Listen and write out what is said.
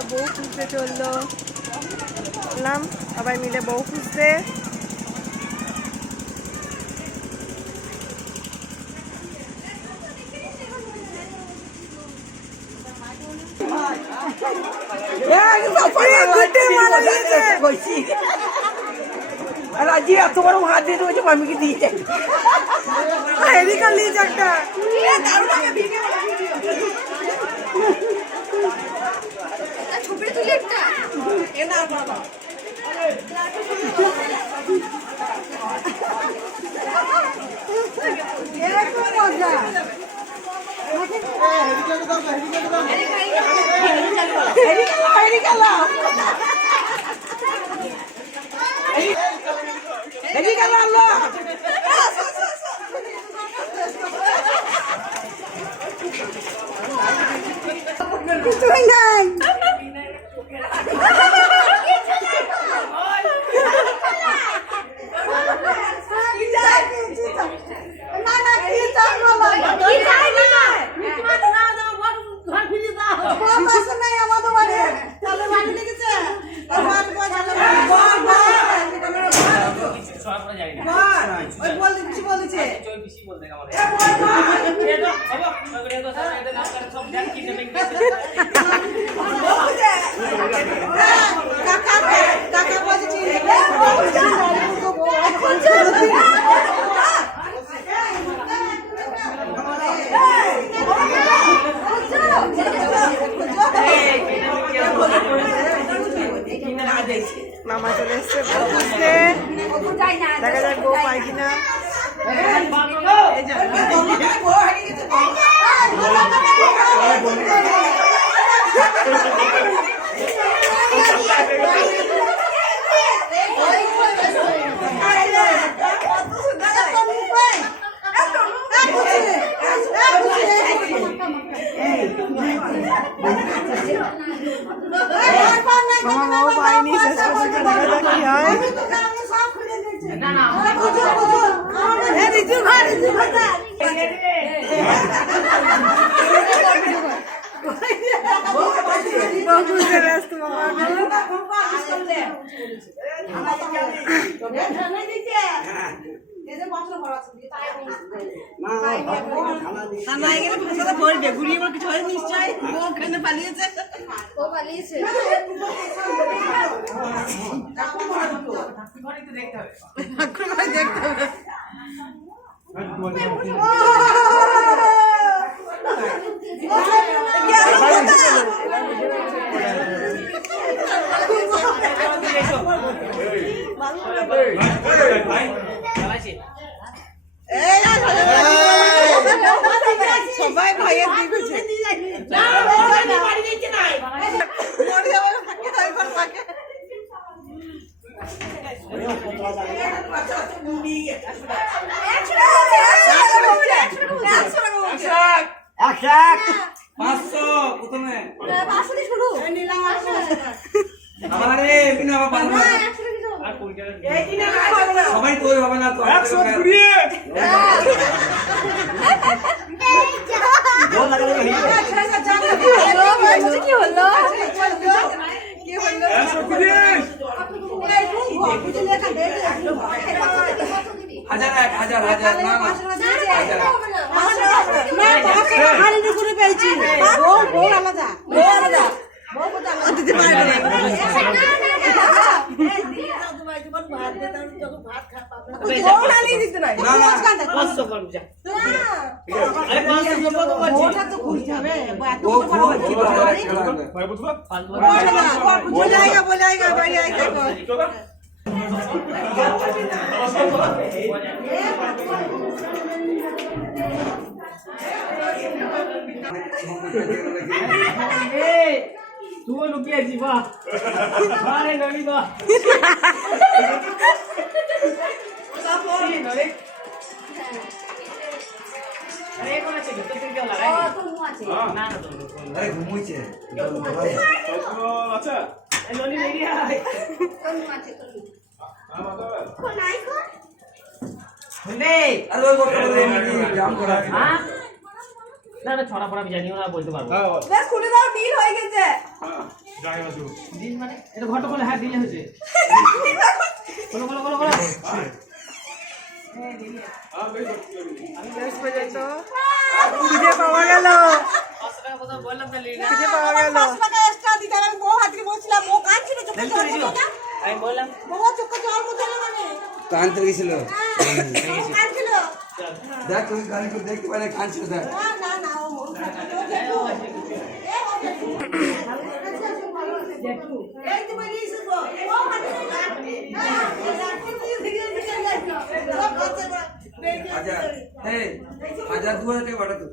আবার বউ খুঁজতে চললো, বললাম সবাই মিলে বউ খুঁজতে। রাজি এত বড় হাত দিয়ে দেবো মামিকে দিয়ে এদিকে নিজ একটা ছবি তুলি একটা কিছুই নাই। মামা চলে এসছে বউ খুঁজতে, দেখা যাক বউ পাই কিনা। মামা বউ পাইনি, শেষ পর্যন্ত দেখা যাক কি হয়। খুঁজতে ব্যস্ত মামা। সবাই ভাইয়ের দিকে সবাই তো হবে না তো কি হলো হাজার হাজার হাজার না দিতে পারবে না। তুই লুকিয়ে যাবা আরে ননি বা আরে কোন আছে তো তুই কেউ লাগাই তো মু আছে না না তো আরে ঘুমোইছে আচ্ছা এই ননি মেরি আয় তো মু আছে তো কোন নাই কোন আরে ওই বড় জাম করা হ্যাঁ না না ছড়া পড়া আমি জানিও না বলতে পারবো বেশ খুলে দাও নীল হয়ে গেছে দিন মানে এটা ঘট বলে হ্যাঁ দিলে হয়েছে বলো বলো বলো বলো শেষ পর্যন্ত খুঁজে পাওয়া গেল, 500 টাকা কথা বললাম তাহলে না খুঁজে পাওয়া গেল। 5 টাকা এক্সট্রা দিতে আমি বউ হাতকে বলছিলাম ও কাঁদছিল চোখে জল মুছলো না আমি বললাম বউ চোখে জল মুছলো মানে কানতে গেছিল কাঁদছিল দেখ তুই গাড়ি করে দেখতে পারে কানছিল দেখ না না না ও মন খারাপ এই তো বলি ইসবো ও হাতকে আচ্ছা এই 1200 টাকা বাড়া তো